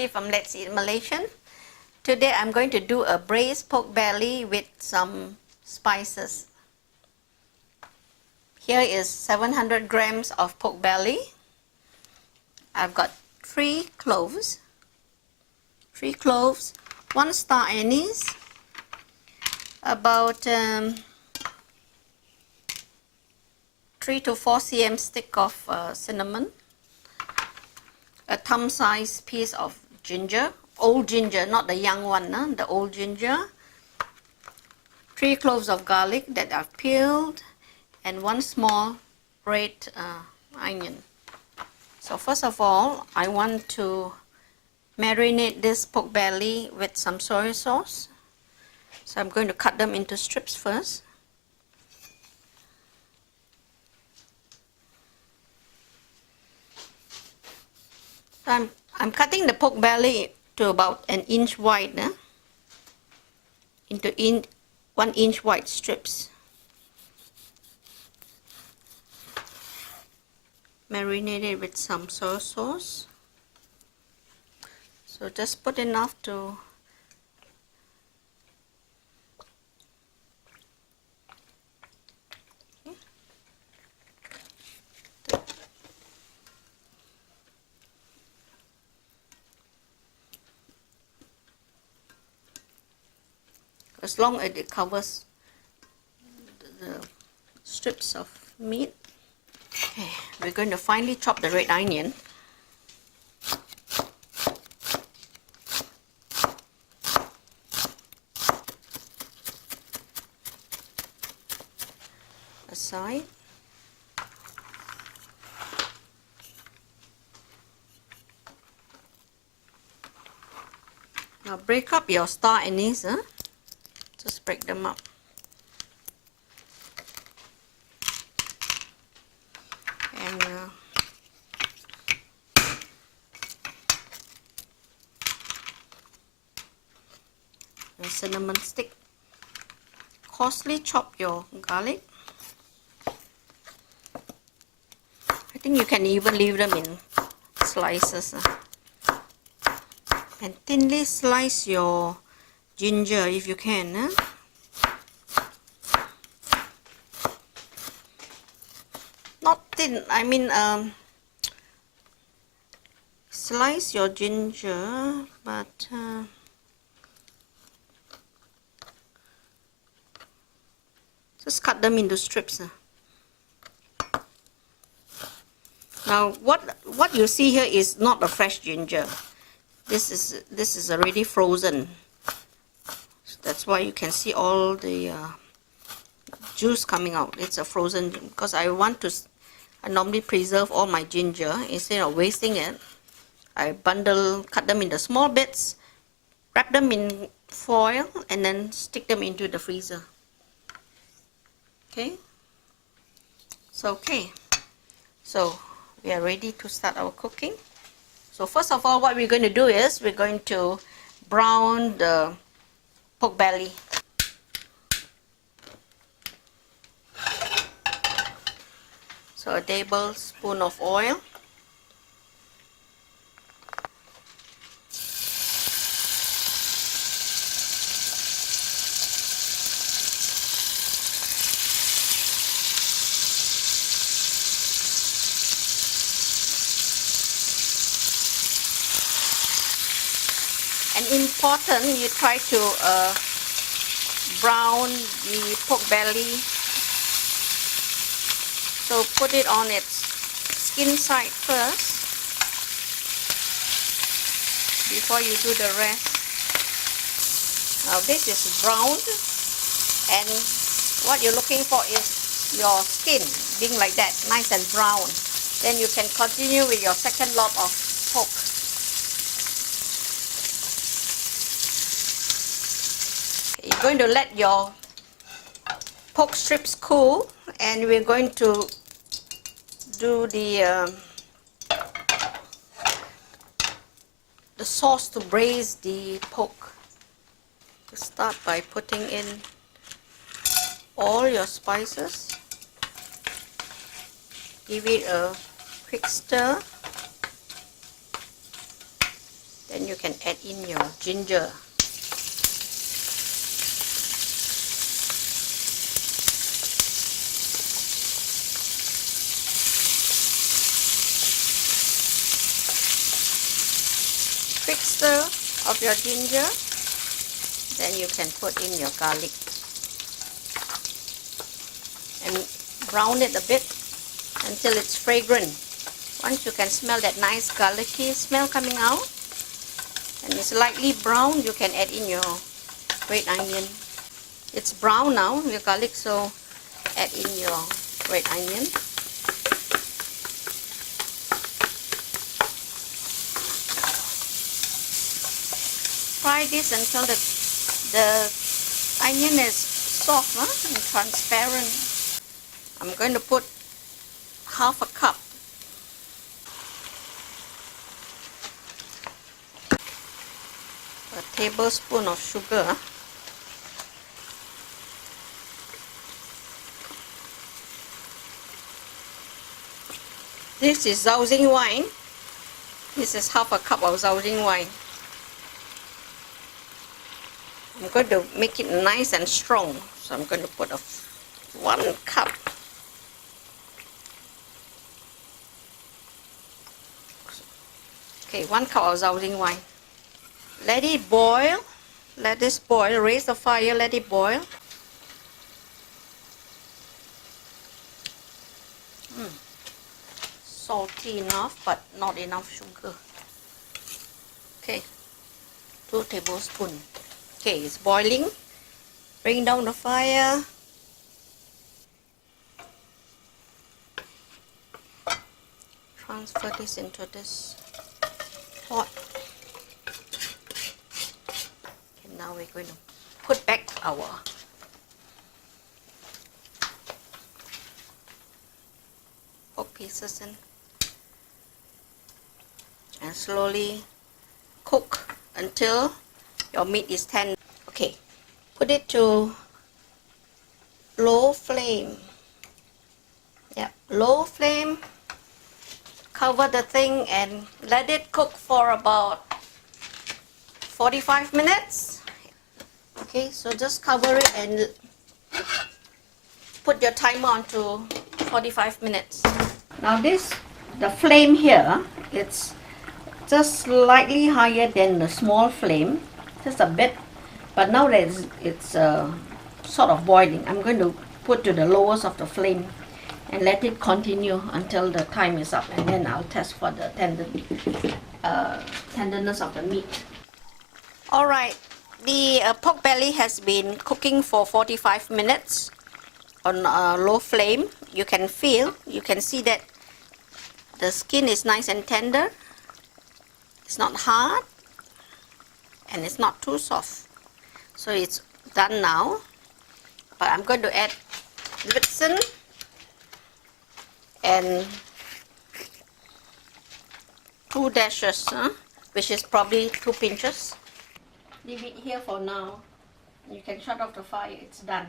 Shruti from Let's Eat Malaysian. Today I'm going to do a braised pork belly with some spices. Here is 700 grams of pork belly. I've got 3 cloves, 1 star anise, about 3 to 4 cm stick of cinnamon, a thumb-sized piece of ginger, old ginger, not the young one, the old ginger, 3 cloves of garlic that I've peeled, and 1 small red onion. So first of all, I want to marinate this pork belly with some soy sauce. So I'm going to cut them into strips first. So I'm cutting the pork belly to about 1 inch wide, into 1 inch wide strips. Marinate it with some soy sauce. So just put enough to as long as it covers the strips of meat. Okay, we're going to finely chop the red onion. Aside. Now break up your star anise, just break them up. And a cinnamon stick. Coarsely chop your garlic. I think you can even leave them in slices. And thinly slice your ginger if you can. Not thin, I mean slice your ginger, but just cut them into strips. Now what you see here is not a fresh ginger. This is already frozen. That's why you can see all the juice coming out. It's a frozen, because I normally preserve all my ginger instead of wasting it. I cut them into small bits, wrap them in foil, and then stick them into the freezer. Okay. So we are ready to start our cooking. So first of all, what we're going to do is we're going to brown the pork belly. So a tablespoon of oil. And important, you try to brown the pork belly. So put it on its skin side first before you do the rest. Now this is browned, and what you're looking for is your skin being like that, nice and brown. Then you can continue with your second lot of pork. You're going to let your pork strips cool, and we're going to do the sauce to braise the pork. Start by putting in all your spices. Give it a quick stir. Then you can add in your ginger. Quick stir of your ginger. Then you can put in your garlic and brown it a bit until it's fragrant. Once you can smell that nice garlicky smell coming out and it's lightly brown, you can add in your red onion. It's brown now, your garlic, so add in your red onion. Fry this until the onion is soft and transparent. I'm going to put half a cup. A tablespoon of sugar. This is xing wine. This is half a cup of xing wine. I'm going to make it nice and strong, so I'm going to put 1 cup. Okay, 1 cup of xing wine. Let it boil. Let this boil. Raise the fire. Let it boil. Salty enough, but not enough sugar. Okay, 2 tablespoons. Okay, it's boiling. Bring down the fire. Transfer this into this pot. And now we're going to put back our pork pieces in and slowly cook until your meat is tender. Okay, put it to low flame. Yeah, low flame. Cover the thing and let it cook for about 45 minutes. Okay, so just cover it and put your timer on to 45 minutes. Now the flame here, it's just slightly higher than the small flame, just a bit, but now that it's sort of boiling, I'm going to put to the lowest of the flame and let it continue until the time is up, and then I'll test for the tenderness of the meat. Alright, the pork belly has been cooking for 45 minutes on low flame. You can see that the skin is nice and tender. It's not hard and it's not too soft. So it's done now. But I'm going to add xing and 2 dashes, which is probably 2 pinches. Leave it here for now. You can shut off the fire, it's done.